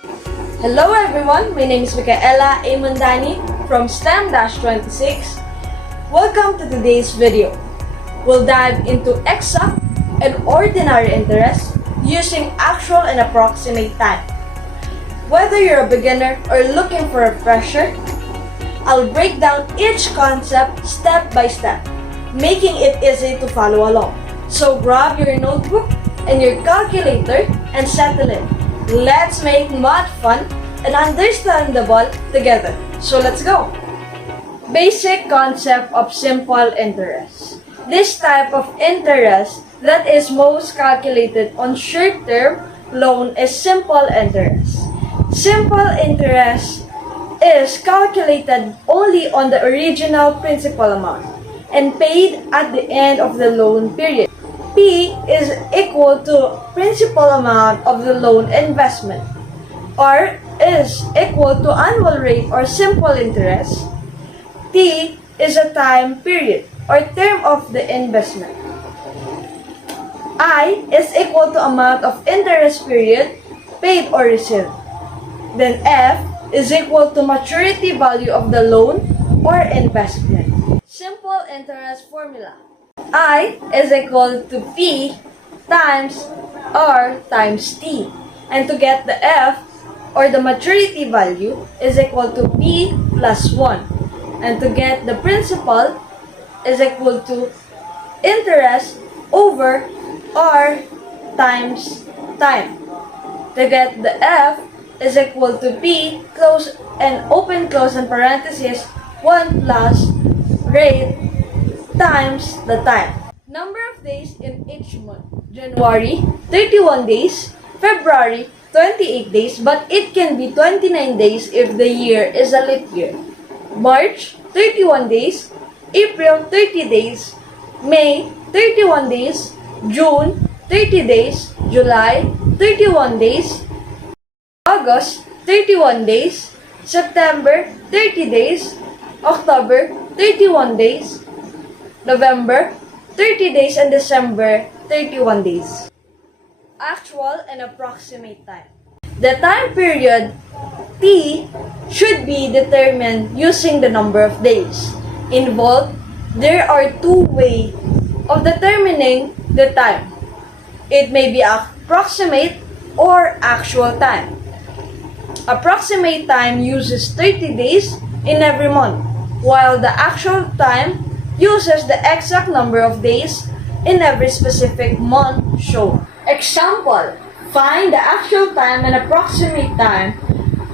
Hello everyone, my name is Micaela A. Mondani from STEM-26. Welcome to today's video. We'll dive into exact and ordinary interest using actual and approximate time. Whether you're a beginner or looking for a refresher, I'll break down each concept step by step, making it easy to follow along. So grab your notebook and your calculator and settle in. Let's make math fun and understandable together. So let's go! Basic concept of simple interest. This type of interest that is most calculated on short-term loan is simple interest. Simple interest is calculated only on the original principal amount and paid at the end of the loan period. P is equal to principal amount of the loan investment. R is equal to annual rate or simple interest. T is a time period or term of the investment. I is equal to amount of interest period paid or received. Then F is equal to maturity value of the loan or investment. Simple interest formula. I is equal to P times R times T. And to get the F, or the maturity value, is equal to P plus 1. And to get the principal is equal to interest over R times time. To get the F is equal to P close and open close and parenthesis 1 plus rate times the time. Number of days in each month. January, 31 days. February, 28 days, but it can be 29 days if the year is a leap year. March, 31 days. April, 30 days. May, 31 days. June, 30 days. July, 31 days. August, 31 days. September, 30 days. October, 31 days. November, 30 days, and December, 31 days. Actual and approximate time. The time period, T, should be determined using the number of days involved. There are two ways of determining the time. It may be approximate or actual time. Approximate time uses 30 days in every month, while the actual time uses the exact number of days in every specific month shown. Example, find the actual time and approximate time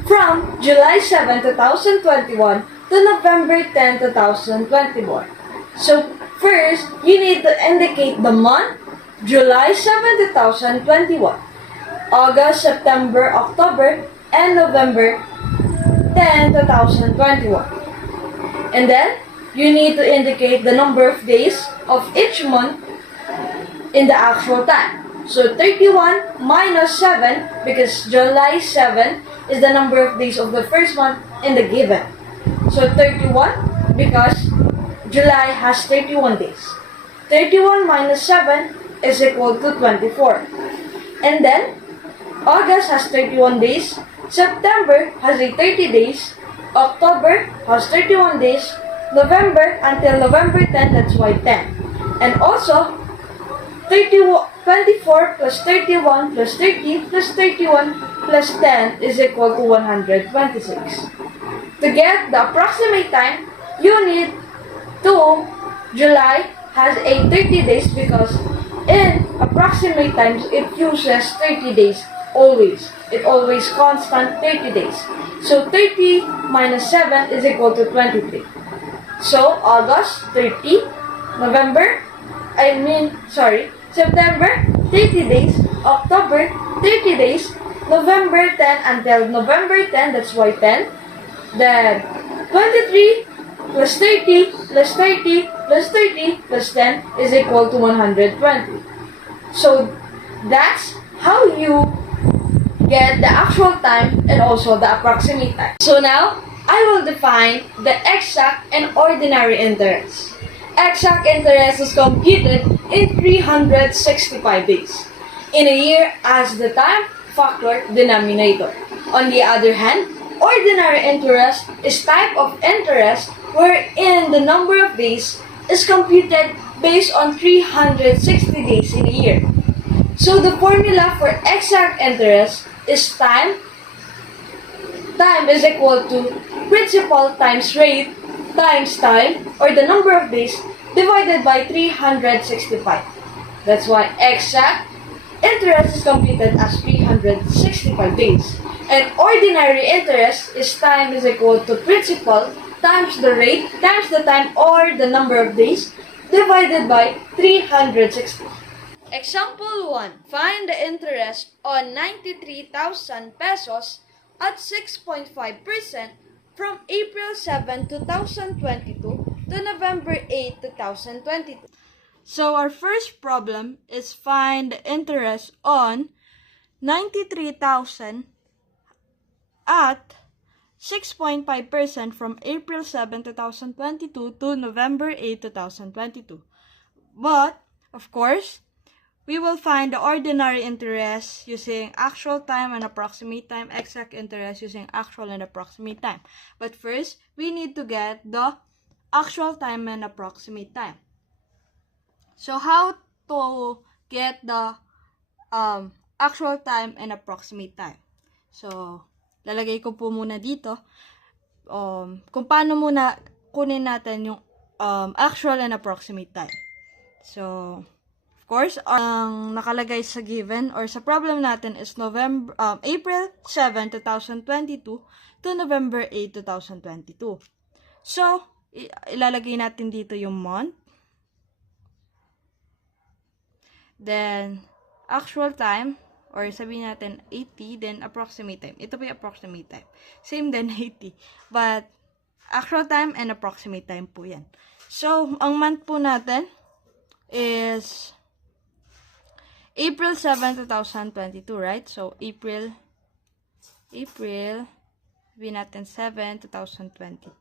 from July 7, 2021 to November 10, 2021. So first, you need to indicate the month, July 7, 2021, August, September, October, and November 10, 2021. And then, you need to indicate the number of days of each month in the actual time. So 31 minus 7, because July 7 is the number of days of the first month in the given. So 31 because July has 31 days. 31 minus 7 is equal to 24. And then August has 31 days, September has a 30 days, October has 31 days, November until November 10, that's why 10. And also, 24 plus 31 plus 30 plus 31 plus 10 is equal to 126. To get the approximate time, you need to, July has a 30 days because in approximate times, it uses 30 days always. It always constant 30 days. So 30 minus 7 is equal to 23. So, August, 30, September, 30 days, October, 30 days, November 10 until November 10, that's why 10. Then, 23 plus 30 plus 30 plus 30 plus 10 is equal to 120. So, that's how you get the actual time and also the approximate time. So now, I will define the exact and ordinary interest. Exact interest is computed in 365 days in a year as the time factor denominator. On the other hand, ordinary interest is type of interest wherein the number of days is computed based on 360 days in a year. So the formula for exact interest is time is equal to principal times rate times time, or the number of days, divided by 365. That's why exact interest is computed as 365 days. And ordinary interest is time is equal to principal times the rate times the time, or the number of days, divided by 360. Example 1. Find the interest on 93,000 pesos at 6.5% from April 7, 2022 to November 8, 2022. So our first problem is find the interest on 93,000 at 6.5% from April 7, 2022 to November 8, 2022. But, of course, we will find the ordinary interest using actual time and approximate time, exact interest using actual and approximate time. But first, we need to get the actual time and approximate time. So, how to get the actual time and approximate time? So, lalagay ko po muna dito kung paano muna kunin natin yung actual and approximate time. So, of course, ang nakalagay sa given or sa problem natin is April 7, 2022 to November 8, 2022. So, ilalagay natin dito yung month. Then, actual time, or sabihin natin 80, then approximate time. Ito po yung approximate time. Same din 80. But, actual time and approximate time po yan. So, ang month po natin is April 7, 2022, right? So, April, sabihin natin 7, 2022.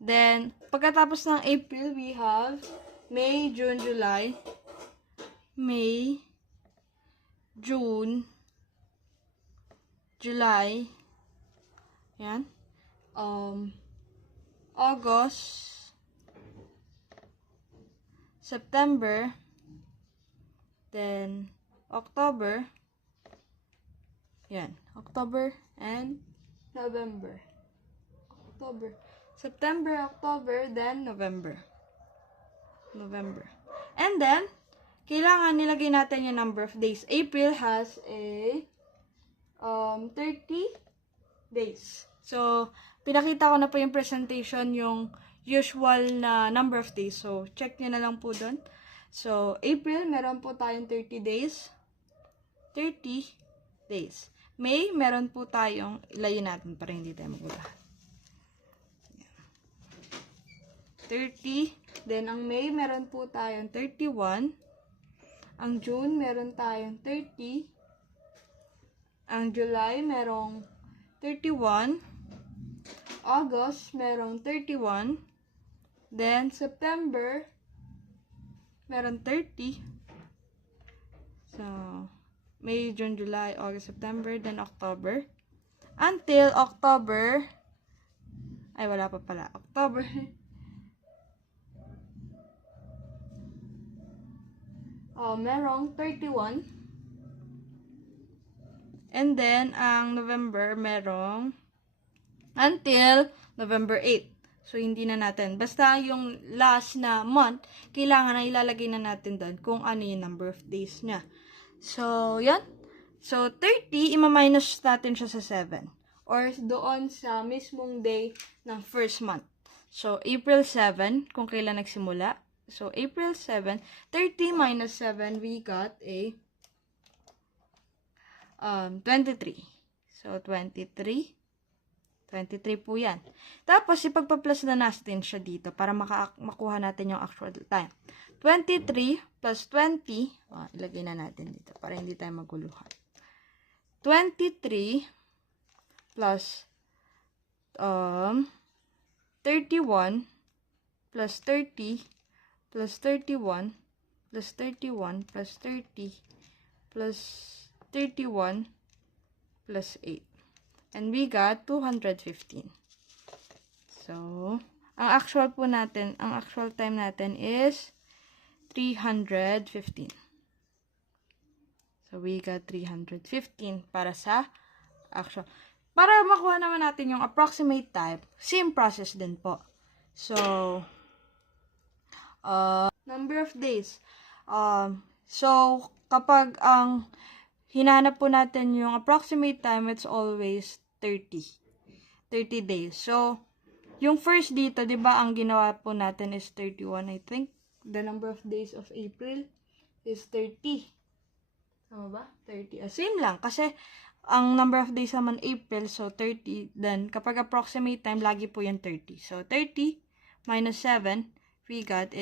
Then, pagkatapos ng April, we have May, June, July, May, June, July, yan, August, September, then October, yan, October and November. September, October, then November. And then, kailangan nilagay natin yung number of days. April has a 30 days. So, pinakita ko na po yung presentation, yung usual na number of days. So, check nyo na lang po dun. So, April, meron po tayong 30 days. 30 days. May, meron po tayong, ilayin natin para hindi tayo magulahan. 30. Then, ang May, meron po tayong 31. Ang June, meron tayong 30. Ang July, merong 31. August, merong 31. Then, September, meron 30. So, May, June, July, August, September, then October. Until October, ay wala pa pala, October, merong 31. And then, ang November, merong until November 8. So, hindi na natin. Basta yung last na month, kailangan na ilalagay na natin doon kung ano yung number of days niya. So, yan. So, 30, ima-minus natin siya sa 7. Or doon sa mismong day ng first month. So, April 7, kung kailan nagsimula. So, April 7, 30 minus 7, we got a 23. So, 23 po yan. Tapos, ipagpa-plus na natin siya dito para makuha natin yung actual time. 23 plus 20, ilagay na natin dito para hindi tayo maguluhan. 23 plus 31 plus 30 plus 31 plus 31 plus 30 plus 31 plus 8. And we got 215. So, ang actual time natin is 315. So, we got 315 para sa actual. Para makuha naman natin yung approximate time, same process din po. So, number of days. So, kapag ang hinanap po natin yung approximate time, it's always 30 days. So, yung first dito, di ba, ang ginawa po natin is 31, I think. The number of days of April is 30. Tama ba? 30. Same lang. Kasi, ang number of days naman April, so 30. Then, kapag approximate time, lagi po yung 30. So, 30 minus 7, we got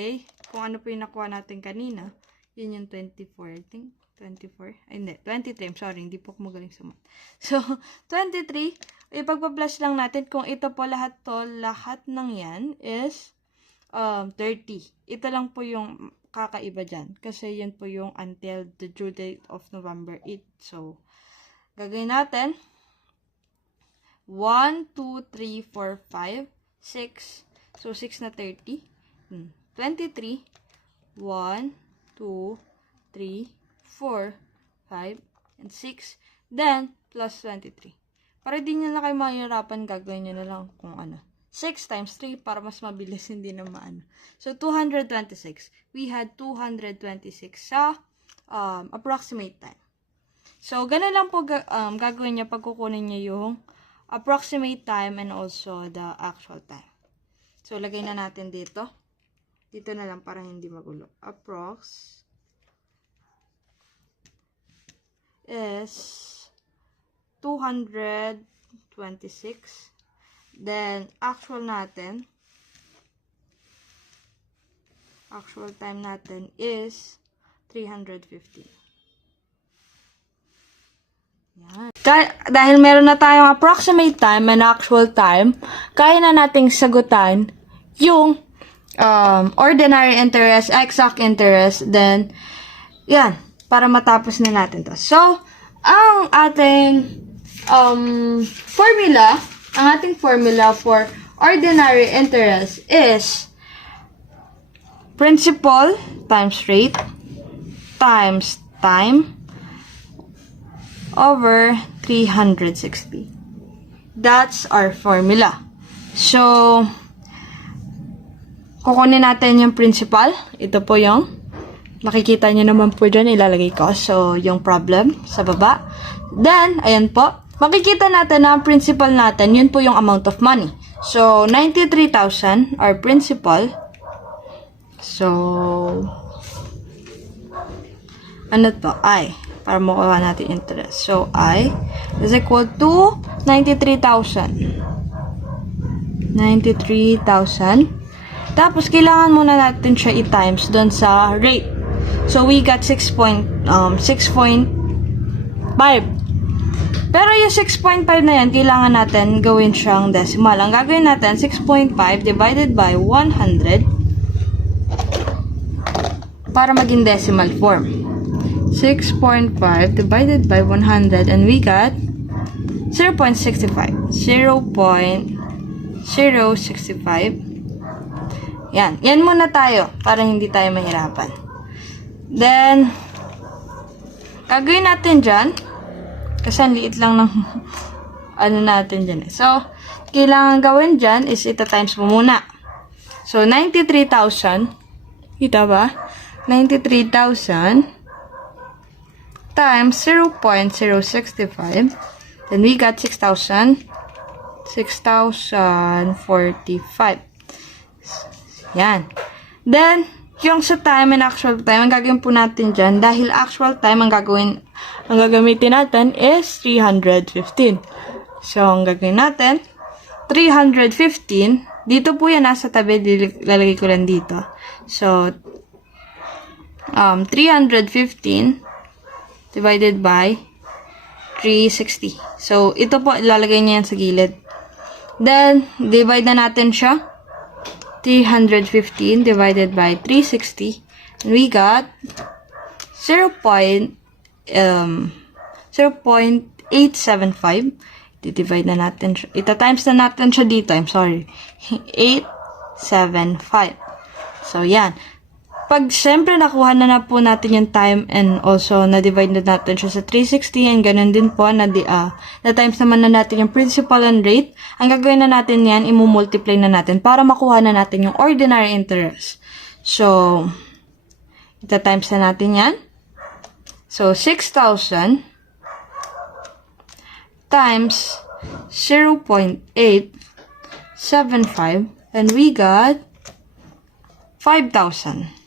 kung ano po yung nakuha natin kanina, yun yung 24, I think. 24? Ay, hindi. 23. I'm sorry. Hindi po ako magaling sa math. So, 23. Ipagpa-plus lang natin. Kung ito po lahat ng yan is 30. Ito lang po yung kakaiba dyan. Kasi yun po yung until the due date of November 8. So, gagawin natin. 1, 2, 3, 4, 5, 6. So, 6 na 30. 23. 1, 2, 3, 4, 5, and 6. Then, plus 23. Para di nyo na kayo mahirapan, gagawin nyo na lang kung ano. 6 times 3 para mas mabilis, hindi na maano. So, 226. We had 226 sa approximate time. So, ganun lang po gagawin nyo pag kukunin nyo yung approximate time and also the actual time. So, lagay na natin dito. Dito na lang para hindi magulo. Approx is 226. Then, actual time natin is 350. Yan. Dahil meron na tayong approximate time and actual time, kaya na nating sagutan yung ordinary interest, exact interest, then, yan, para matapos na natin to. So, ang ating formula for ordinary interest is principal times rate times time over 360. That's our formula. So, kukunin natin yung principal. Ito po yung makikita nyo naman po dyan, ilalagay ko. So, yung problem sa baba. Then, ayan po. Makikita natin na ang principal natin, yun po yung amount of money. So, 93,000 our principal. So, ano to? I. Para makuha natin interest. So, I is equal to 93,000. 93,000. Tapos, kailangan muna natin siya i-times doon sa rate. So, we got 6.5. Pero yung 6.5 na yan, kailangan natin gawin siyang decimal. Ang gagawin natin, 6.5 divided by 100 para maging decimal form. 6.5 divided by 100 and we got 0.65. 0.065. Yan. Yan muna tayo para hindi tayo mahirapan. Then, gagawin natin dyan. Kasi ang liit lang ng ano natin dyan. So, kailangan gawin dyan is ita times mo muna. So, 93,000. Kita ba? 93,000 times 0.065. Then, we got 6,000. 6,045. Yan. Then, yung sa time and actual time, ang gagawin po natin dyan, dahil actual time ang gagamitin natin is 315. So, ang gagawin natin, 315, dito po yan nasa tabi, lalagay ko lang dito. So, 315 divided by 360. So, ito po, ilalagay niya yan sa gilid. Then, divide na natin siya. 315 divided by 360. And we got 0.875 Divide na natin siya. Ita-times na natin siya dito. I'm sorry. 875. So, yan. Pag siyempre nakuha na po natin yung time and also na-divide na natin siya sa 360 and ganun din po na-times naman na natin yung principal and rate, ang gagawin na natin yan, imu-multiply na natin para makuha na natin yung ordinary interest. So, ita-times na natin yan. So, 6,000 times 0.875 and we got 5,000.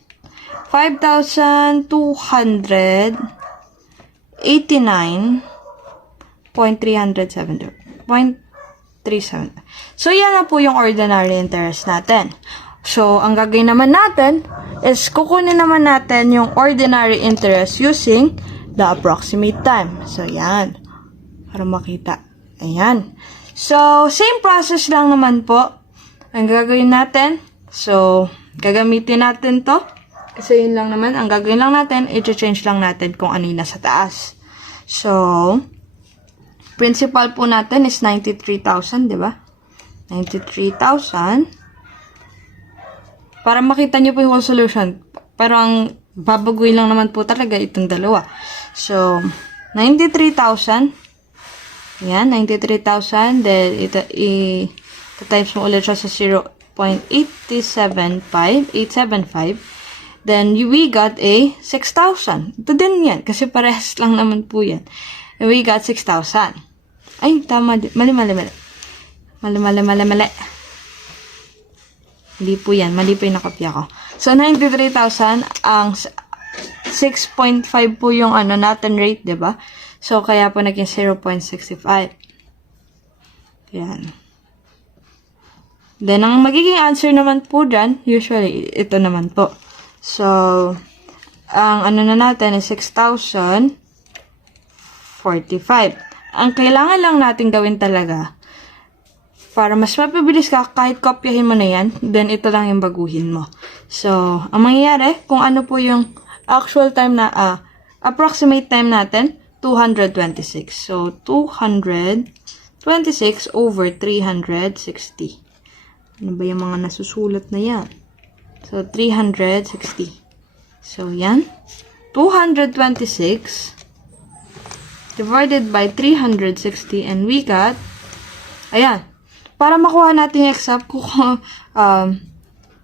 5,289.370.37. So, yan na po yung ordinary interest natin. So, ang gagawin naman natin is kukunin naman natin yung ordinary interest using the approximate time. So, yan. Para makita. Ayan. So, same process lang naman po ang gagawin natin. So, gagamitin natin to. Kasi yun lang naman. Ang gagawin lang natin, i-change lang natin kung ano yung nasa taas. So, principal po natin is 93,000, di ba? 93,000. Para makita nyo po yung whole solution. Pero ang babaguhin lang naman po talaga itong dalawa. So, 93,000. Yan, 93,000. Then, ita-times mo ulit siya sa 0.875. Then, we got a 6,000. Ito din yan. Kasi parehas lang naman po yan. And we got 6,000. Ay, tama. Mali. Mali po yan. Mali po yung nakopya ko. So, 93,000. Ang 6.5 po yung natin rate, diba? So, kaya po naging 0.65. Yan. Then, ang magiging answer naman po dyan, usually, ito naman po. So, ang na natin is 6,045. Ang kailangan lang natin gawin talaga, para mas mapabilis ka, kahit kopyahin mo na yan, then ito lang yung baguhin mo. So, ang mangyayari, kung ano po yung actual time na, approximate time natin, 226. So, 226 over 360. Ano ba yung mga nasusulat na yan? So, 360. So, yan. 226 divided by 360 and we got, ayan. Para makuha natin yung exact,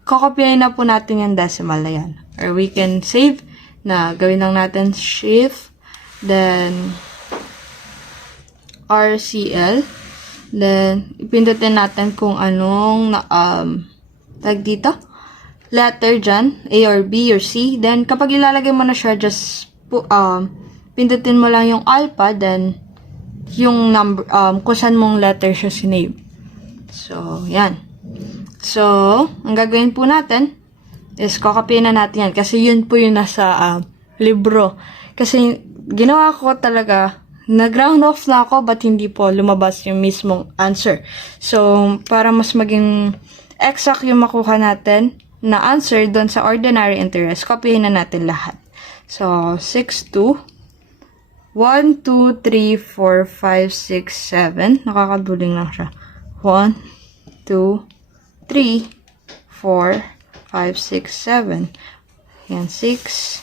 kokopyahin na po natin yung decimal na yan. Or we can save na gawin lang natin shift, then RCL, then ipindutin natin kung anong tag dito. Letter dyan, A or B or C. Then, kapag ilalagay mo na siya, just pindutin mo lang yung alpha, then yung number, kung saan mong letter siya sinave. So, yan. So, ang gagawin po natin is kokopyahin na natin yan. Kasi yun po yung nasa libro. Kasi, ginawa ko talaga, nag-round off na ako, but hindi po lumabas yung mismong answer. So, para mas maging exact yung makuha natin, na answer doon sa ordinary interest, kopyahin na natin lahat. So, 6, 2, 1, 2, 3, 4, 5, 6, 7. Nakakaduling lang siya. 1, 2, 3, 4, 5, 6, 7. Yan, 6,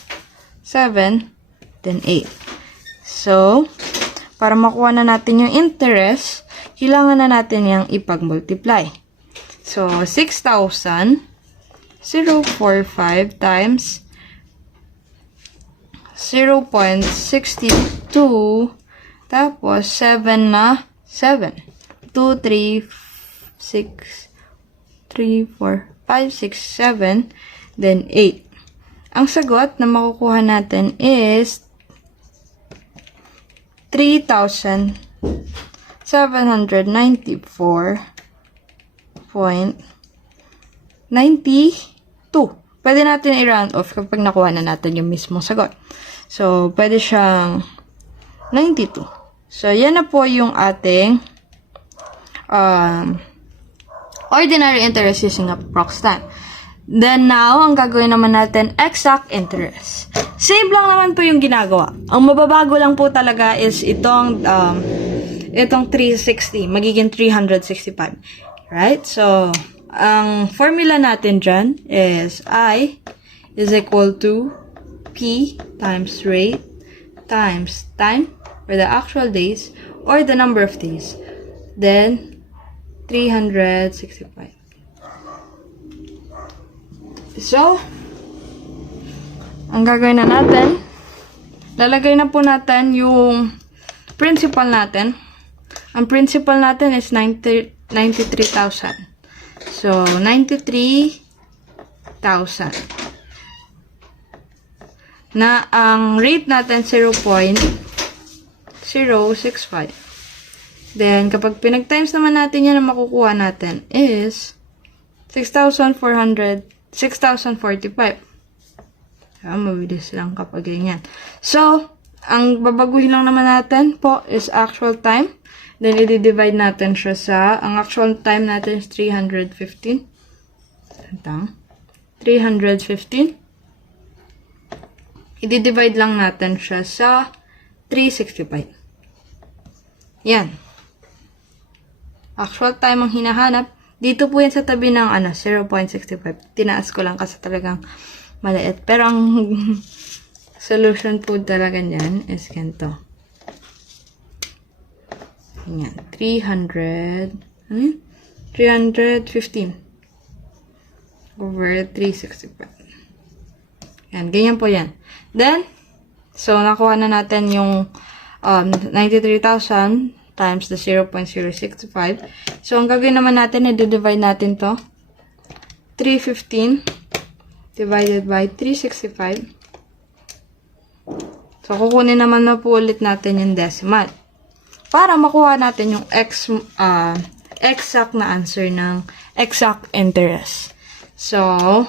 7, then 8. So, para makuha na natin yung interest, kailangan na natin yung ipag-multiply. So, 6,000 0.45 times 0.62 tapos 7 na 7. 2, 3, 6, 3, 4, 5, 6, 7, then 8. Ang sagot na makukuha natin is 3,794.92. Pwede natin i-round off kapag nakuha na natin yung mismong sagot. So, pwede siyang 92. So, yan na po yung ating ordinary interest using approx time. Then now, ang gagawin naman natin, exact interest. Same lang naman po yung ginagawa. Ang mababago lang po talaga is itong itong 360, magiging 365. Right? So, ang formula natin dyan is I is equal to P times rate times time, or the actual days, or the number of days. Then, 365. So, ang gagawin na natin, lalagay na po natin yung principal natin. Ang principal natin is 93,000. So, 93,000. Na ang rate natin 0.065. Then, kapag pinag-times naman natin yan, ang makukuha natin is 6,045. Mabilis lang kapag ganyan. So, ang babaguhin lang naman natin po is actual time. Then, i-divide natin siya sa, ang actual time natin is 315. 315. I-divide lang natin siya sa 365. Yan. Actual time ang hinahanap. Dito po yan sa tabi ng 0.65. Tinaas ko lang kasi talagang maliit. Pero ang solution po talaga niyan is ganito. Yan. 315 over 365. Yan. Ganyan po yan. Then, so, nakuha na natin yung 93,000 times the 0.065. So, ang gagawin naman natin, i-divide natin to. 315 divided by 365. So, kukunin naman na po ulit natin yung decimal. Para makuha natin yung exact na answer ng exact interest. So,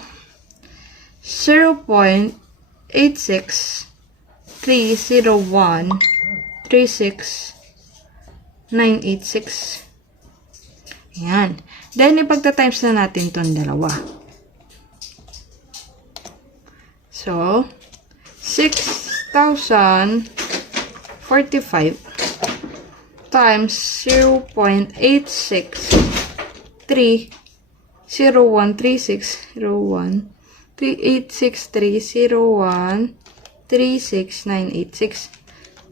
0.8630136,986. Ayan. Then, ipagta-times na natin itong dalawa. So, 6,045 times 0.8630136,986.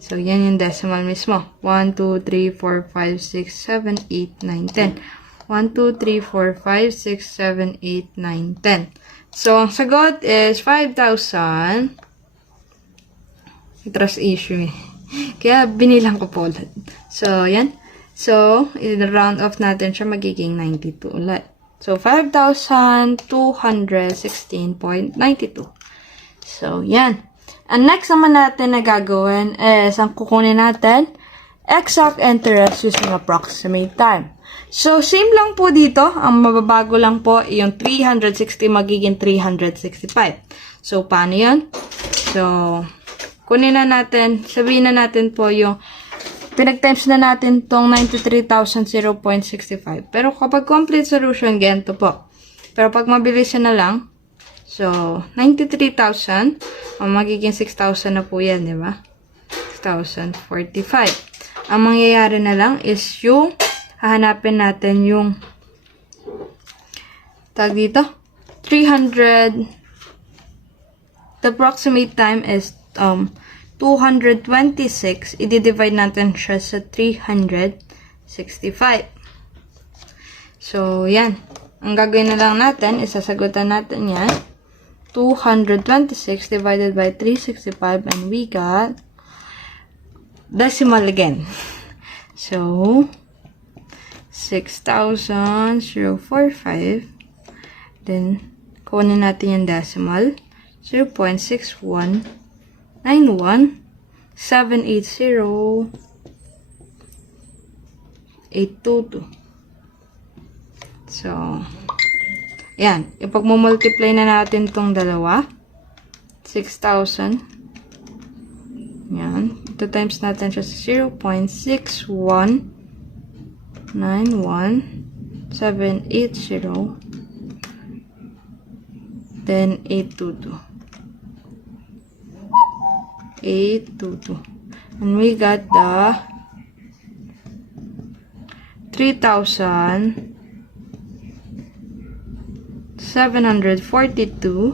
So, yan yung decimal mismo. 1, 2, 3, 4, 5, 6, 7, 8, 9, 10. 1, 2, 3, 4, 5, 6, 7, 8, 9, 10. So, ang sagot is 5,000. Trust issue eh. Kaya, binilang ko po ulit. So, yan. So, i-round off natin siya, magiging 92 ulit. So, 5,216.92. So, yan. Ang next naman natin na gagawin is, ang kukunin natin, exact interest using approximate time. So, same lang po dito. Ang mababago lang po, yung 360 magiging 365. So, paano yun? So, kunin na natin, sabihin na natin po yung, pinag-times na natin tong 93,000 0.65. Pero kapag complete solution, ganito po. Pero pag mabilis na lang, so, 93,000, magiging 6,000 na po yan, di ba? 6,045. Ang mangyayari na lang is yung, hahanapin natin yung, tag dito, 300, the approximate time is, 226, i-divide natin siya sa 365. So, yan. Ang gagawin na lang natin, isasagutan natin yan. 226 divided by 365, and we got decimal again. So, 6,045. Then, kunin natin yung decimal. 0.6191780,822. So, yan. Ipag-multiply na natin tong dalawa. 6,000. Yan. Ito times natin siya sa 0.6191780. Then, 822. 822. And we got the 3,742.93.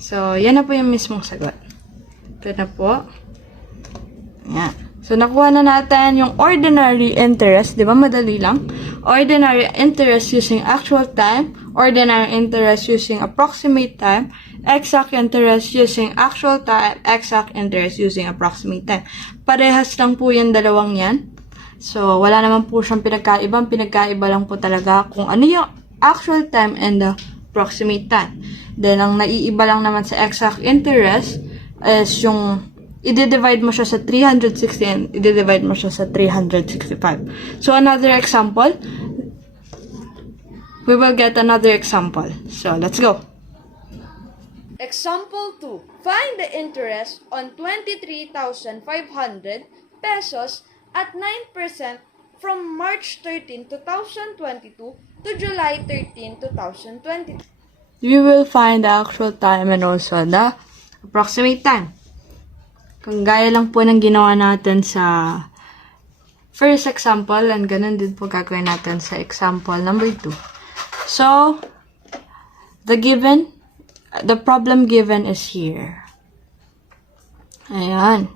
So, yan na po yung mismong sagot. Ito na po. Yan. So, nakuha na natin yung ordinary interest. Di ba? Madali lang. Ordinary interest using actual time. Ordinary interest using approximate time. Exact interest using actual time. Exact interest using approximate time. Parehas lang po yung dalawang yan. So, wala naman po siyang pinagkaiba. Pinagkaiba lang po talaga kung ano yung actual time and the approximate time. Then, ang naiiba lang naman sa exact interest is yung i-divide mo siya sa 360 and i-divide mo siya sa 365. So, another example. We will get another example. So, let's go. Example 2. Find the interest on 23,500 pesos at 9% from March 13, 2022 to July 13, 2022. We will find the actual time and also the approximate time. Kung gaya lang po ng ginawa natin sa first example, and ganun din po gagawin natin sa example number 2. So, the problem given is here. Ayan.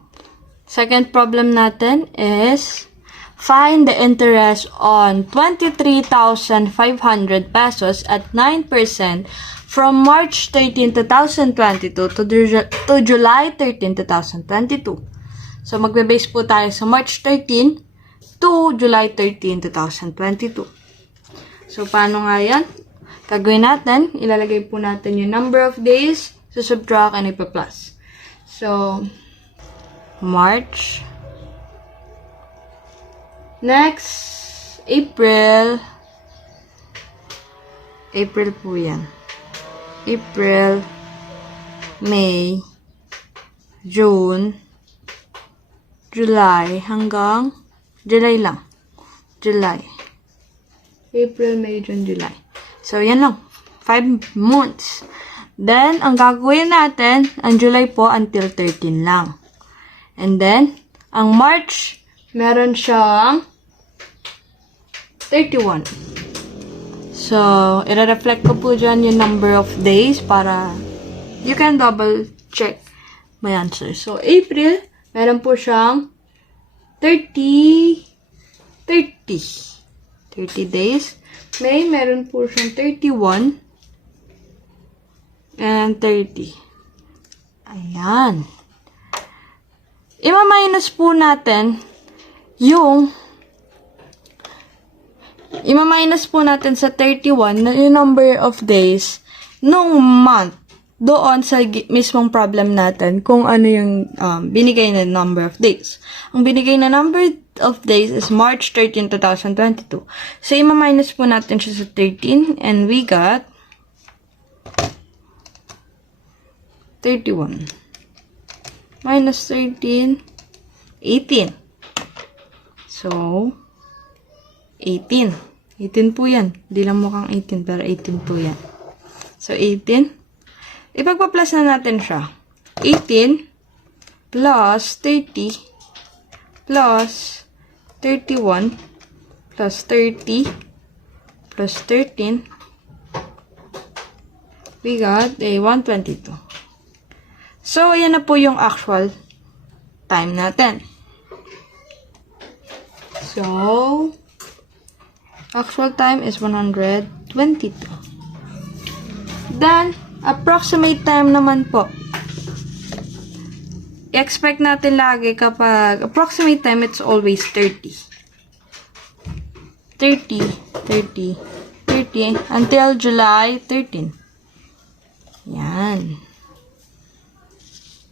Second problem natin is find the interest on 23,500 pesos at 9% from March 13, 2022 to July 13, 2022. So, magbe-base po tayo sa March 13 to July 13, 2022. So, paano nga yan? Gagawin natin, ilalagay po natin yung number of days, subtract and ipa-plus. So, March. Next, April. April po yan. April, May, June, July, hanggang July lang. July. April, May, June, July. So, yan lang. 5 months. Then, ang gagawin natin, ang July po until 13 lang. And then, ang March, meron siyang 31. So, i-reflect ko po dyan yung number of days para you can double check my answer. So, April, meron po siyang 30 days. May, meron po siyang 31 and 30. Ayan. Ima-minus po natin yung sa 31 na yung number of days nung month doon sa mismong problem natin kung ano yung binigay na number of days. Ang binigay na number of days is March 13, 2022. So, ima-minus po natin siya sa 13 and we got 31. Minus 13, 18. So, 18. 18 po yan. Hindi lang mukhang 18, pero 18 po yan. So, 18. Ipagpa-plus na natin siya. 18 plus 30 plus 31 plus 30 plus 13. We got a 122. So, ayan na po yung actual time natin. So, actual time is 122. Then, approximate time naman po. I-expect natin lagi kapag approximate time, it's always 30. 30 until July 13. Yan.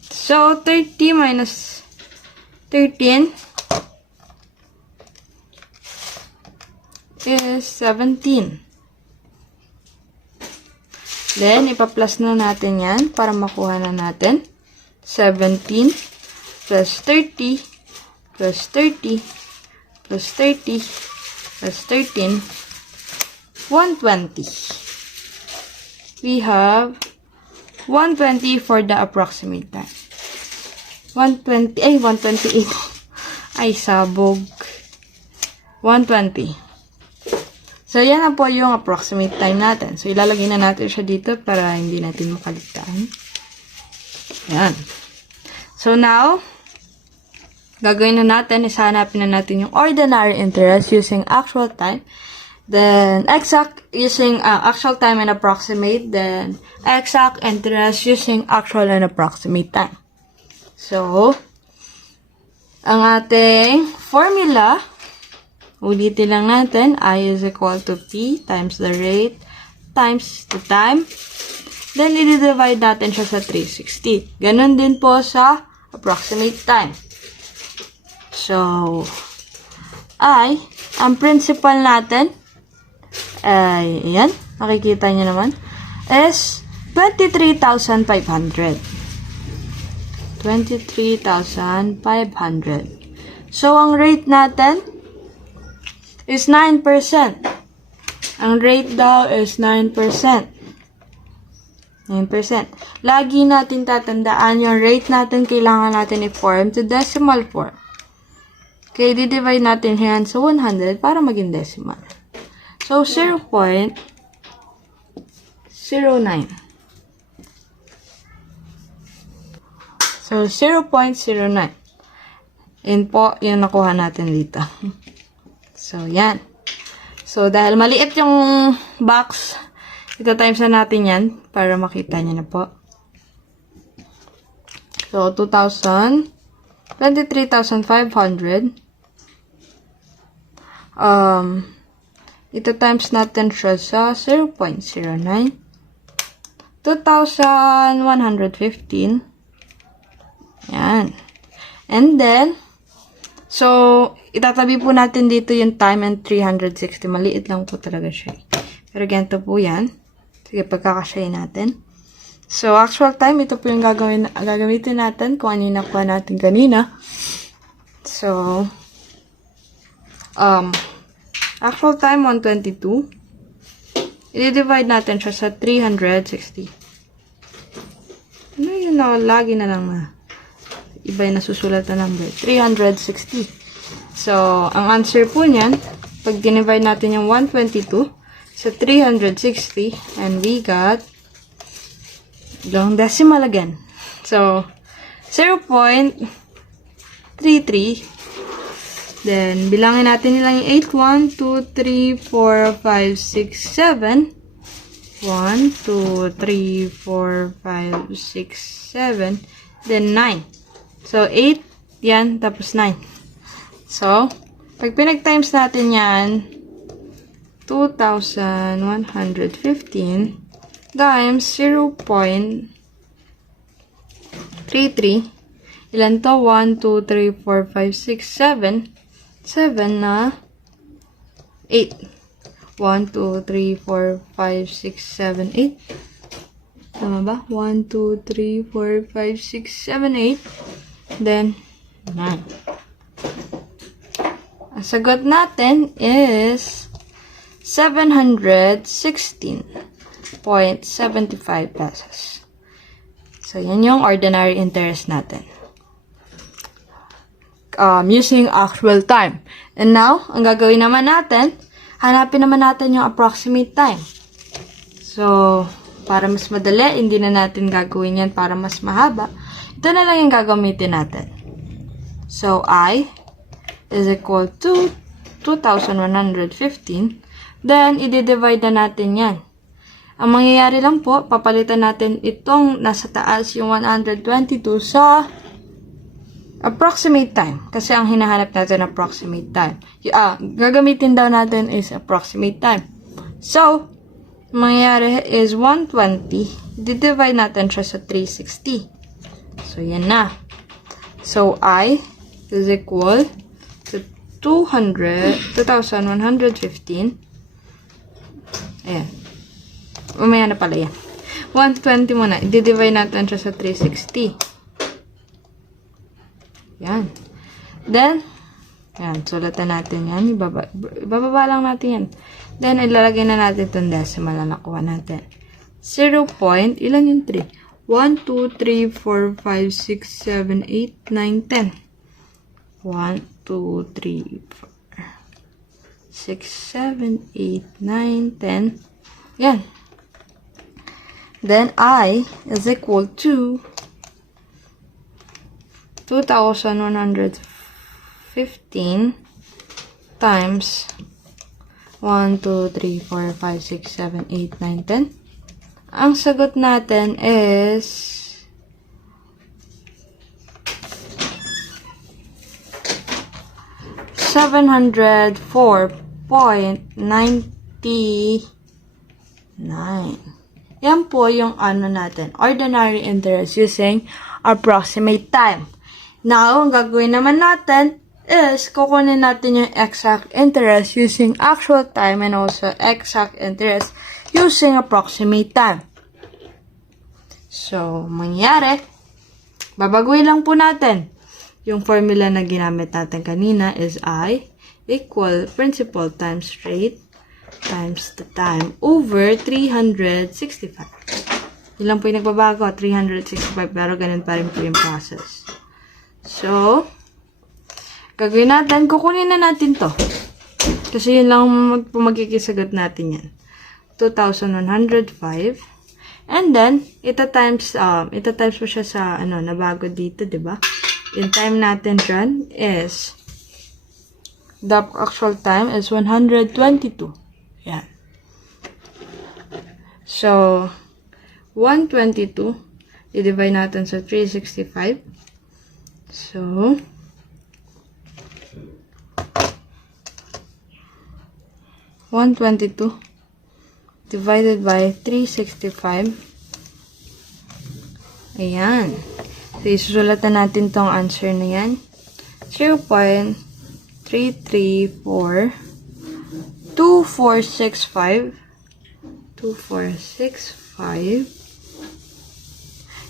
So, 30 minus 13 is 17. Then, ipa-plus na natin yan para makuha na natin. 17 plus 30 plus 30 plus 30 plus 13, 120. We have 120 for the approximate time. 128. Ay, sabog. 120. So, yan na po yung approximate time natin. So, ilalagay na natin siya dito para hindi natin makaligtaan. Yan. So, now, gagawin na natin, hanapin na natin yung ordinary interest using actual time. Then, exact using actual time and approximate. Then, exact interest using actual and approximate time. So, ang ating formula, ulitin lang natin, I is equal to P times the rate times the time. Then, i-divide natin siya sa 360. Ganon din po sa approximate time. So, ang principal natin, ay, ayan, nakikita nyo naman, is 23,500. 23,500. So, ang rate natin is 9%. Ang rate daw is 9%. 9%. Lagi natin tatandaan yung rate natin kailangan natin i-form to decimal form. Okay, di-divide natin yan sa 100 para maging decimal. So, 0.09. So, 0.09. Yun po, yung nakuha natin dito. So, yan. So, dahil maliit yung box, ito times na natin yan para makita nyo na po. So, 23,500. Ito times natin siya sa 0.09. 2,115. Yan. And then, so, itatabi po natin dito yung time and 360. Maliit lang po talaga siya. Pero ganito po yan. Sige, pagkakasyahin natin. So, actual time, ito po yung gagamitin natin kung ano yung nakuha natin kanina. So, actual time, 122. I-divide natin siya sa 360. Ano yun na, lagi na lang na. Iba yung nasusulat na number. 360. So, ang answer po niyan, pag dinivide natin yung 122 sa 360, and we got long decimal again. So, 0.33. Then, bilangin natin nila yung 8. 1, 2, 3, 4, 5, 6, 7. 1, 2, 3, 4, 5, 6, 7. Then, 9. So, 8, yan, tapos 9. So, pag pinag-times natin yan, 2,115 times 0.33. Ilan to? 1, 2, 3, 4, 5, 6, 7. 7 na 8. 1, 2, 3, 4, 5, 6, 7, 8. Tama ba? 1, 2, 3, 4, 5, 6, 7, 8. Then, 9. Ang sagot natin is 716.75 pesos. So, yan yung ordinary interest natin. Using actual time. And now, ang gagawin naman natin, hanapin naman natin yung approximate time. So, para mas madali, hindi na natin gagawin yan para mas mahaba. Ito na lang yung gagamitin natin. So, I is equal to 2,115. Then, i-divide na natin yan. Ang mangyayari lang po, papalitan natin itong nasa taas yung 122 sa approximate time. Kasi ang hinahanap natin approximate time. Gagamitin daw natin is approximate time. So, ang mangyayari is 120. I-divide natin siya sa 360. So, yan na. So, I is equal to 2,115. Ayan. Umaya na pala yan. 120 muna. I-divide natin siya sa 360. Yan. Then, yan. Sulatan natin yan. Ibababa lang natin yan. Then, ilalagay na natin itong decimal na nakuha natin. 0. Ilan yung 3? 1, 2, 3, 4, 5, 6, 7, 8, 9, 10. 1, 1, 2, 3, 4, 6, 7, 8, 9, 10. Yan. Then I is equal to 2,115 times 1, 2, 3, 4, 5, 6, 7, 8, 9, 10. Ang sagot natin is 704.99. Yan po yung ano natin, ordinary interest using approximate time. Now, ang gagawin naman natin is kukunin natin yung exact interest using actual time and also exact interest using approximate time. So, mangyari, babaguhin lang po natin. Yung formula na ginamit natin kanina is I equal principal times rate times the time over 365. Yun lang po yung nagbabago, 365, pero ganun pa rin po yung process. So, gagawin natin, kukunin na natin to. Kasi yun lang magkikisagot natin yan. 2,105. And then, ita times mo siya sa, nabago dito, diba? Yung time natin dyan is, the actual time is 122. Yan. So, 122, i-divide natin sa 365. So, $122 divided by 365. Ayan. So, isusulatan natin tong answer na yan. 0.334 2465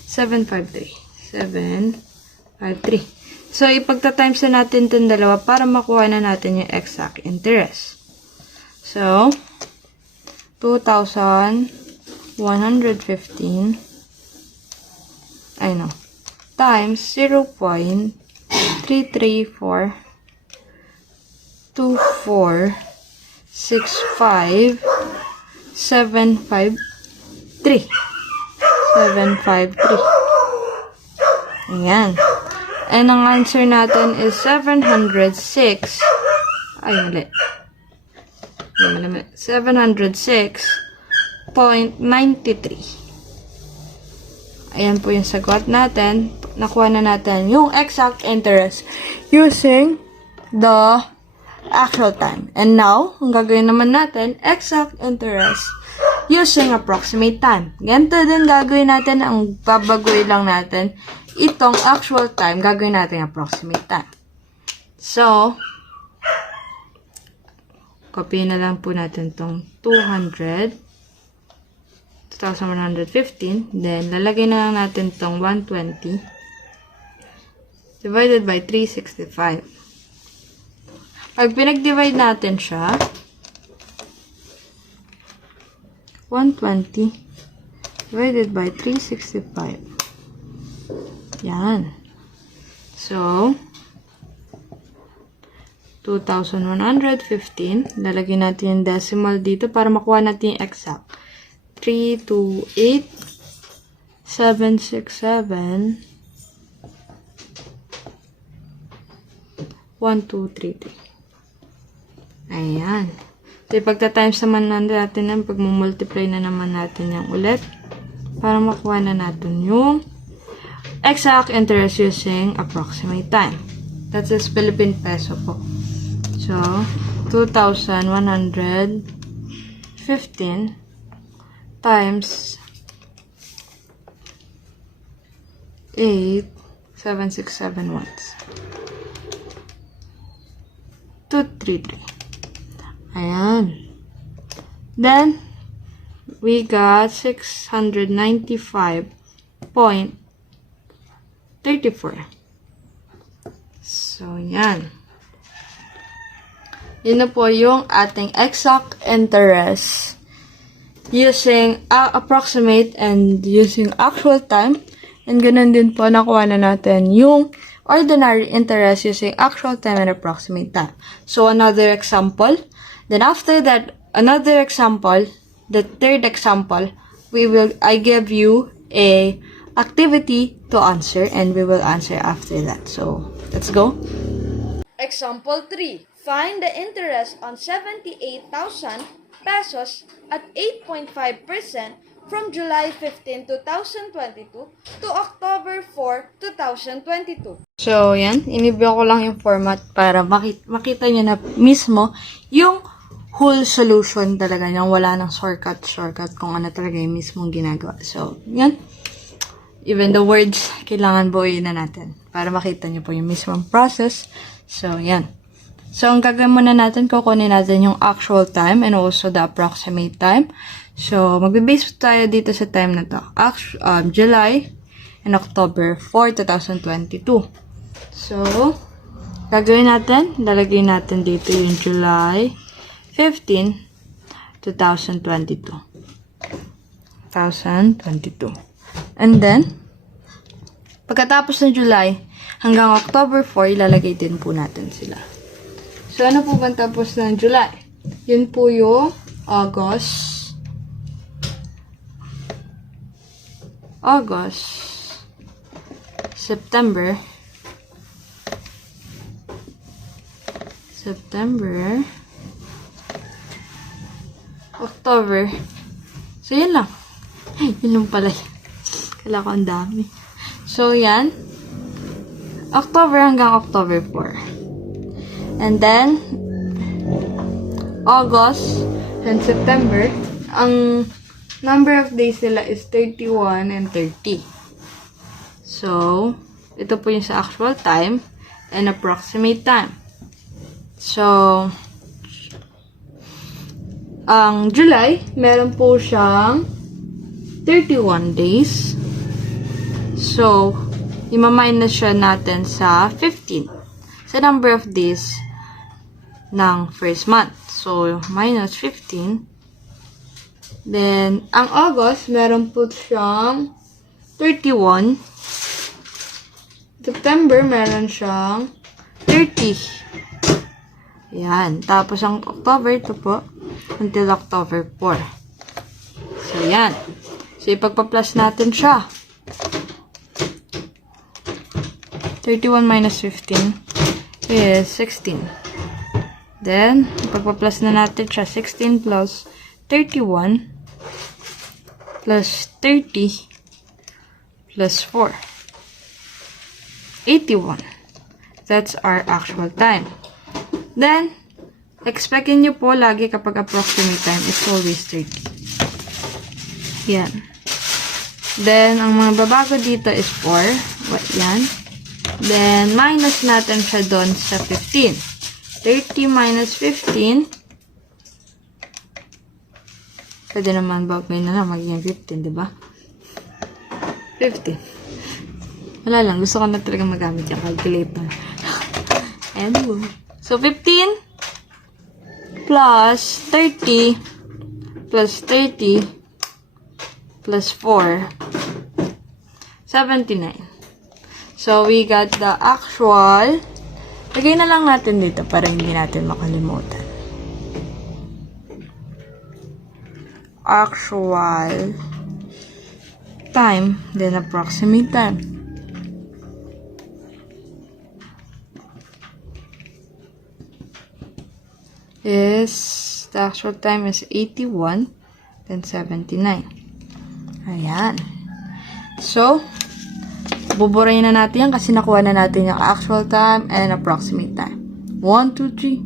753. So, ipagta-times na natin itong dalawa para makuha na natin yung exact interest. So, 2,115 times 0.334 2465 753. Ayan. And ang answer natin is 706. Ay, mali. 706.93. Ayan po yung sagot natin. Nakuha na natin yung exact interest using the actual time. And now, ang gagawin naman natin, exact interest using approximate time. Ganito din gagawin natin, ang babaguhin lang natin, itong actual time, gagawin natin approximate time. So, copy na lang po natin itong 2,115. Then, lalagay na lang natin itong 120 divided by 365. Pag pinag-divide natin siya, 120 divided by 365. Yan. So, 2,115. Lalagyan natin yung decimal dito para makuha natin yung exact. 328,767 1,233. Ayan. So, ipagta-times naman natin yan, pag-multiply na naman natin yung ulit para makuha na natin yung exact interest using approximate time. That is Philippine peso po. So, 2,115 times 8,767 watts. 233. Ayan. Then, we got 695.34. So, yan. Yun na po yung ating exact interest using approximate and using actual time. And ganun din po nakuha na natin yung ordinary interest using actual time and approximate time. So, another example. Then, after that, another example, the third example, I give you a activity to answer and we will answer after that. So, let's go. Example 3. Find the interest on 78,000 pesos at 8.5% from July 15, 2022 to October 4, 2022. So, yan. Inibigay ko lang yung format para makita nyo na mismo yung whole solution talaga niya. Wala nang shortcut kung ano talaga yung mismong ginagawa. So, yan. Even the words, kailangan buuin na natin para makita nyo po yung mismong process. So, yan. So, ang gagawin muna natin, kukunin natin yung actual time and also the approximate time. So, magbe-base tayo dito sa time na to. July and October 4, 2022. So, gagawin natin, lalagay natin dito yung July 15, 2022. And then, pagkatapos ng July hanggang October 4, ilalagay din po natin sila. So, ano po ba tapos ng July? Yun po yung August, September, October. So, yan lang. Yun lang pala. Kala ko ang dami. So, yan. October hanggang October 4. And then, August and September, ang number of days nila is 31 and 30. So, ito po yung sa actual time and approximate time. So, ang July, meron po siyang 31 days. So, i-minus siya natin sa 15. Sa number of days ng first month. So, minus 15. Then, ang August, meron po siyang 31. September, meron siyang 30. Yan. Tapos, ang October, ito po, until October 4. So, yan. So, ipagpa-plus natin siya. 31 minus 15 is 16. Then, ipagpa-plus na natin siya. 16 plus 31 plus 30 plus 4. 81. That's our actual time. Then, expectin nyo po lagi kapag approximate time is always 30. Yan. Then, ang mga babago dito is 4. Yan. Then, minus natin siya doon sa 15. 30 minus 15. Pwede naman ba may na lang magiging 15, diba? 15. Wala lang. Gusto ko na talaga magamit yung calculator. Anyway. So, 15 plus 30 plus 30 plus 4. 79. So, we got the actual. Lagay na lang natin dito para hindi natin makalimutan. Actual time, then approximate time. The actual time is 81, then 79. Ayan. So, buburayin na natin yan kasi nakuha na natin yung actual time and approximate time. 1, 2, 3.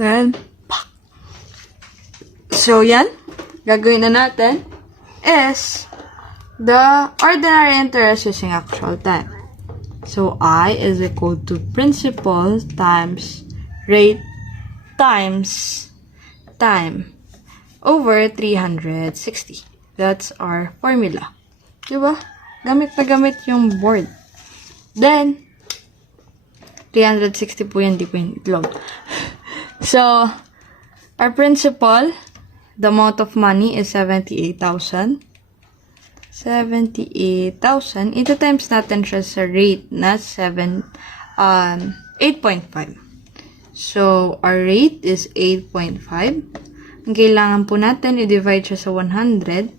Then, so, yan. Gagawin na natin is the ordinary interest using actual time. So, I is equal to principal times rate times time over 360. That's our formula. Diba? Gamit na gamit yung board. Then, 360 po yan, di po yung itlog. So, our principal, the amount of money is 78,000. 78,000. Ito times natin siya sa rate na 8.5. So, our rate is 8.5. Ang kailangan po natin, i-divide siya sa 100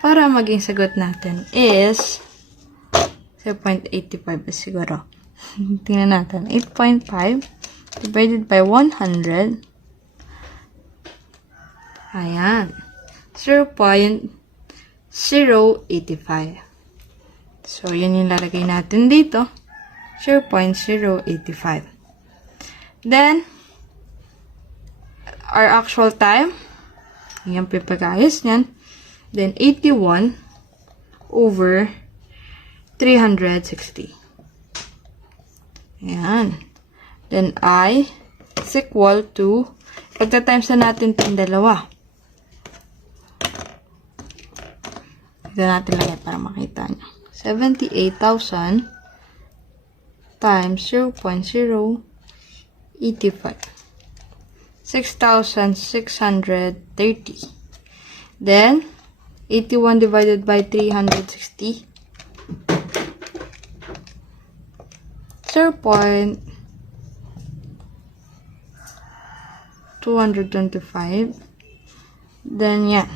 para maging sagot natin is 0.85 siguro. Tingnan natin. 8.5 divided by 100. Ayan. 0.085. So, yun yung lalagay natin dito. 0.085. Then, our actual time. Yan po yung pag-ayos niyan. Then, 81 over 360. Ayan. Then, I is equal to, pagka-times na natin itong dalawa. Ito natin lagay para makita nyo. 78,000 times 0.085. 6,630. Then, 81 divided by 360. 0.225. Then, yan.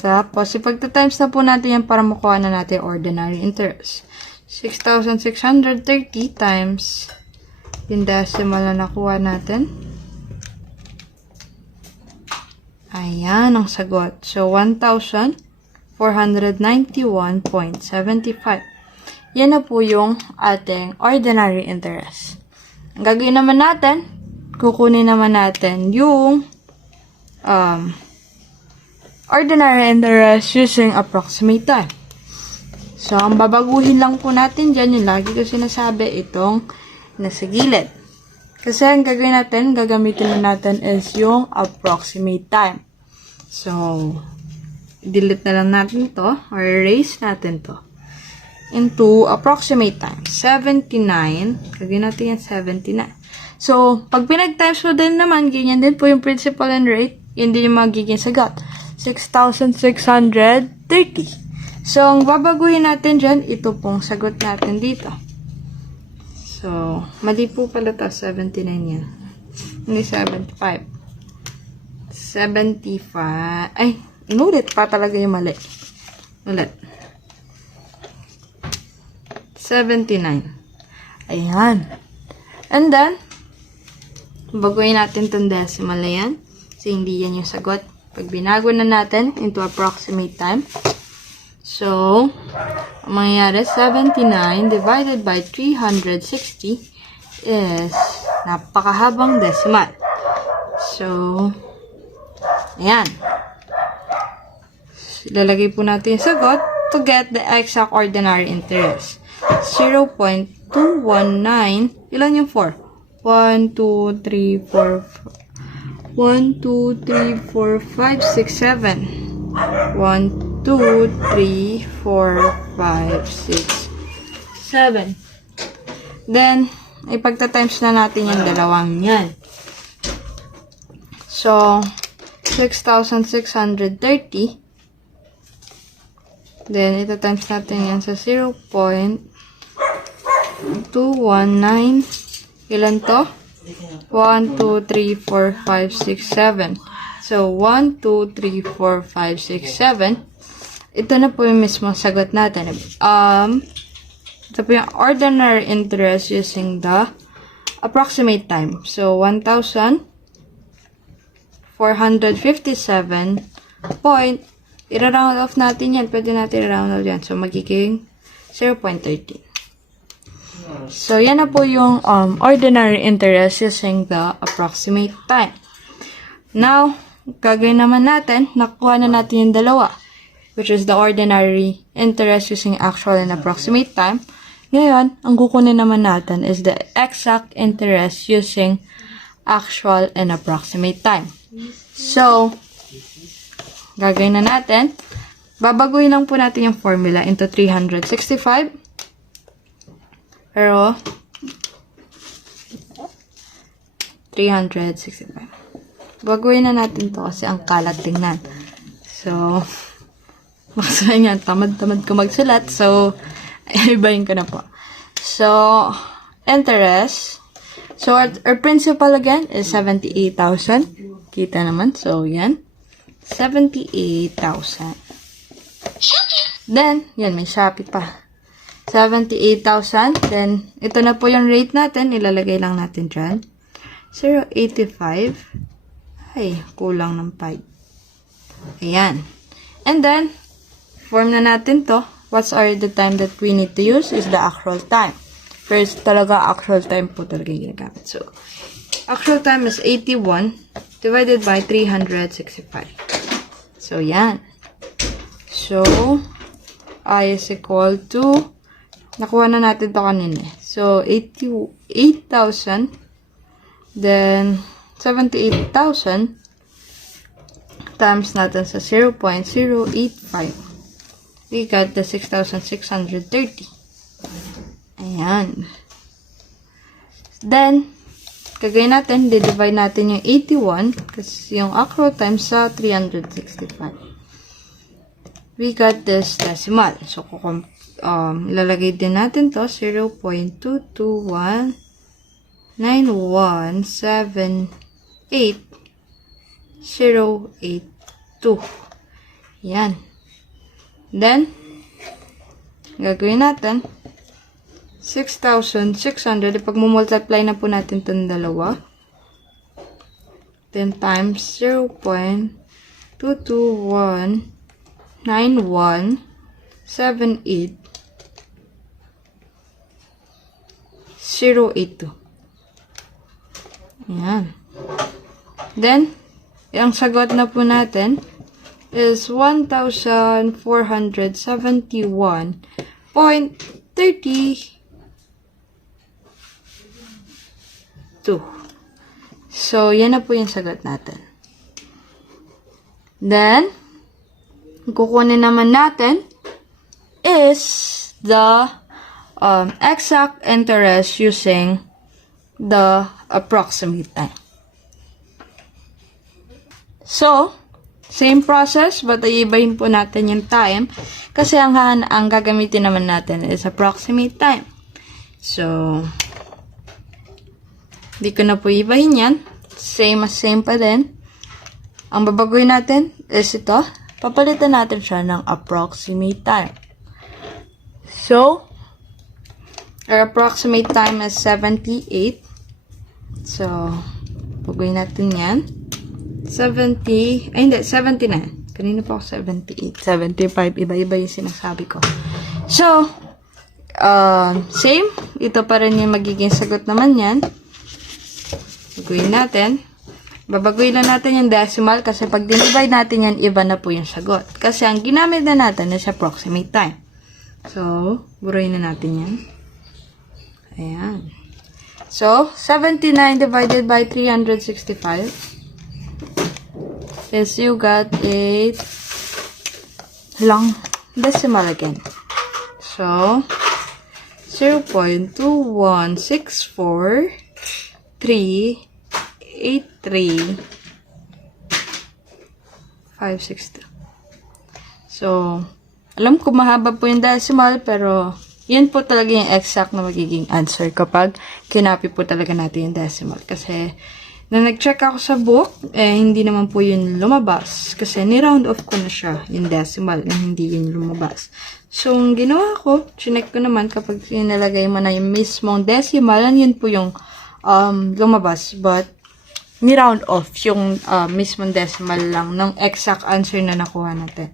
Tapos, ipagta-times na po natin yan para makuha na natin ordinary interest. 6,630 times yung decimal na nakuha natin. Ayan ang sagot. So, 1,491.75. Yan na po yung ating ordinary interest. Ang gagawin naman natin, kukunin naman natin yung ordinary interest using approximate time. So, ang babaguhin lang po natin dyan, yung lagi ko sinasabi, itong nasa gilid. Kasi ang gagawin natin, gagamitin na natin is yung approximate time. So, delete na lang natin to or erase natin to into approximate time. 79, gagawin natin yan 79. So, pag pinag-times mo din naman, ganyan din po yung principal and rate, yun din yung magiging sagot. 6,630. So, ang babaguhin natin dyan, ito pong sagot natin dito. So, mali po pala ito. 79 yan. Hindi 75. 75. Ay, inulit pa talaga yung mali. Ulit. 79. Ayan. And then, baguhin natin itong decimal na yan. Kasi hindi yan yung sagot. Pag binago na natin into approximate time. So, ang mangyayari, 79 divided by 360 is napakahabang decimal. So, ayan. Ilalagay po natin yung sagot to get the exact ordinary interest. 0.219. Ilan yung 4? 1, 2, 3, 4, 1, 2, 3, 4, 5, 6, 7. 1, 2, 3, 4, 5, 6, 7. Then, ipagta-times na natin yung dalawang yan. So, 6,630. Then, ita-times natin yan sa 0.219. Ilan to? 1, 2, 3, 4, 5, 6, 7. So, 1, 2, 3, 4, 5, 6, 7. Ito na po yung mismo sagot natin. Ito po yung ordinary interest using the approximate time. So, 1,457 point. I-round off natin yan. Pwede natin i-round off yan. So, magiging 0.13. So, yan na po yung ordinary interest using the approximate time. Now, gagawin naman natin, nakuha na natin yung dalawa, which is the ordinary interest using actual and approximate time. Ngayon, ang kukunin naman natin is the exact interest using actual and approximate time. So, gagawin na natin, babaguhin lang po natin yung formula into 365. Pero, 365. Baguhin na natin to kasi ang kalat tingnan. So, makasama niyan, tamad-tamad ko magsulat. So, ibahin ko na po. So, interest. So, our principal again is 78,000. Kita naman. So, yan. 78,000. Then, yan, may Shopee pa. 78,000. Then, ito na po yung rate natin. Ilalagay lang natin dyan. 0.85. Ay, kulang ng 5. Ayan. And then, form na natin to. What's the time that we need to use is the actual time. First, talaga actual time po talaga yung ginagamit. So, actual time is 81 divided by 365. So, yan. So, I is equal to, nakuha na natin to kanina. So, 88,000, then 78,000 times natin sa 0.085. We got the 6,630. Ayan. Then, gagawin natin, divide natin yung 81 kasi yung actual time sa 365. We got this decimal. So, ilalagay din natin to 0.2219178,082. Yan. Then, gagawin natin 6,600. Ipag-multiply na po natin itong dalawa. Then, times 0.2219178,082. Ayan. Then, ang sagot na po natin is 1,471.32. So, yan na po yung sagot natin. Then, kukunin naman natin is the exact interest using the approximate time. So, same process, but iibahin po natin yung time kasi ang gagamitin naman natin is approximate time. So, di ko na po ibahin yan. Same pa din. Ang babagoy natin is ito. Papalitan natin siya ng approximate time. So, our approximate time is 78. So, bagoy natin yan. 79. Kanina pa ako 78. 75. Iba-iba yung sinasabi ko. So, same. Ito pa rin yung magiging sagot naman yan. Baguhin natin. Babaguhin lang natin yung decimal kasi pag dinivide natin yan, iba na po yung sagot. Kasi ang ginamit na natin is approximate time. So, buruin na natin yan. Ayan. So, 79 divided by 365 is you got a long decimal again. So, 0.2164383,562. So, alam ko mahaba po yung decimal, pero yan po talaga yung exact na magiging answer kapag kinapi po talaga natin yung decimal. Kasi, nung nag-check ako sa book, hindi naman po yun lumabas. Kasi, ni-round off ko na siya, yung decimal, na hindi yun lumabas. So, ang ginawa ko, chinek ko naman kapag nilagay mo na yung mismong decimal, yun po yung lumabas. But, ni-round off yung mismong decimal lang ng exact answer na nakuha natin.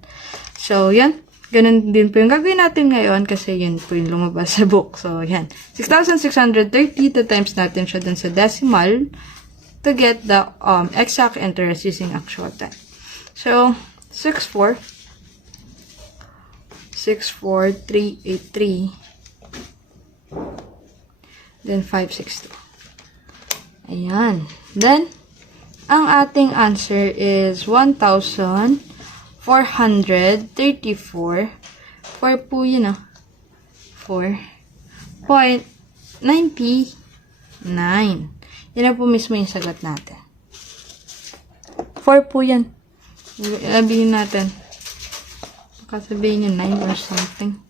So, yan. Ganun din po yung gagawin natin ngayon kasi yun po yung lumabas sa book. So, yan. 6,630 to times natin siya dun sa decimal to get the exact interest using actual time. So, 64383 then 562. Ayan. Then, ang ating answer is 1,471.32. 434. 4 po yun 4.99. Yan na po mismo yung sagot natin. 4 po yan. Sabihin natin. Baka sabihin yung 9 or something.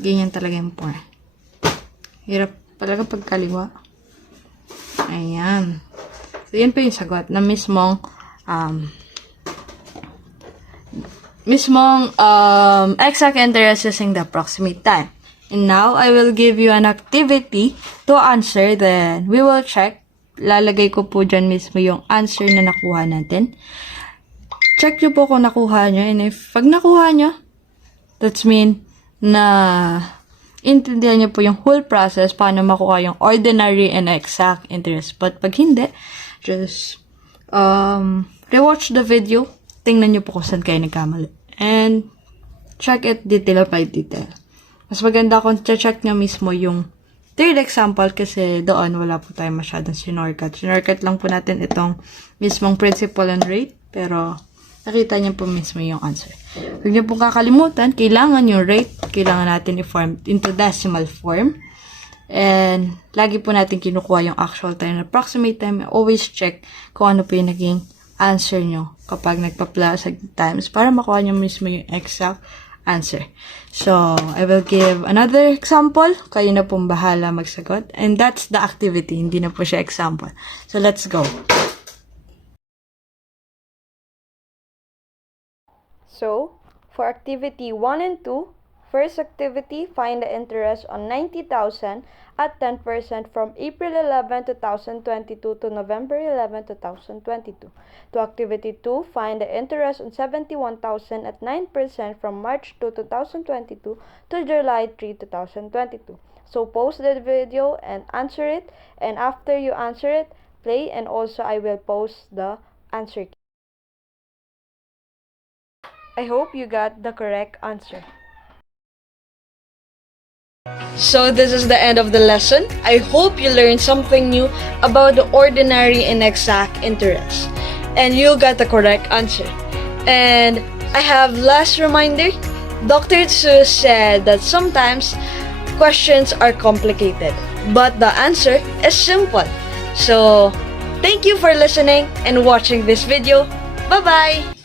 Ganyan talaga yung 4. Hirap talaga pagkaliwa. Ayan. So, yan po yung sagot na mismong exact interest using the approximate time. And now, I will give you an activity to answer. Then, we will check. Lalagay ko po dyan mismo yung answer na nakuha natin. Check nyo po kung nakuha nyo. And if pag nakuha nyo, that's mean na intindihan nyo po yung whole process paano makuha yung ordinary and exact interest. But pag hindi, just rewatch the video. Tingnan nyo po kung saan kayo nagkamali. And check it detail by detail. Mas maganda kung check nyo mismo yung third example kasi doon wala po tayo masyadong sinorkat. Sinorkat lang po natin itong mismong principal and rate. Pero nakita niyo po mismo yung answer. Huwag niyo pong kakalimutan, kailangan yung rate, kailangan natin i-form into decimal form. And lagi po natin kinukuha yung actual time and approximate time. Always check kung ano po yung naging answer nyo kapag nagpa-plus times para makuha nyo mismo yung exact answer. So, I will give another example. Kayo na pong bahala magsagot. And that's the activity. Hindi na po siya example. So, let's go. So, for activity 1 and 2, first activity, find the interest on 90,000 at 10% from April 11, 2022 to November 11, 2022. To activity 2, find the interest on 71,000 at 9% from March 2, 2022 to July 3, 2022. So, pause the video and answer it. And after you answer it, play and also I will post the answer key. I hope you got the correct answer. So this is the end of the lesson. I hope you learned something new about the ordinary and exact interest. And you got the correct answer. And I have last reminder. Dr. Tsu said that sometimes questions are complicated, but the answer is simple. So thank you for listening and watching this video. Bye-bye!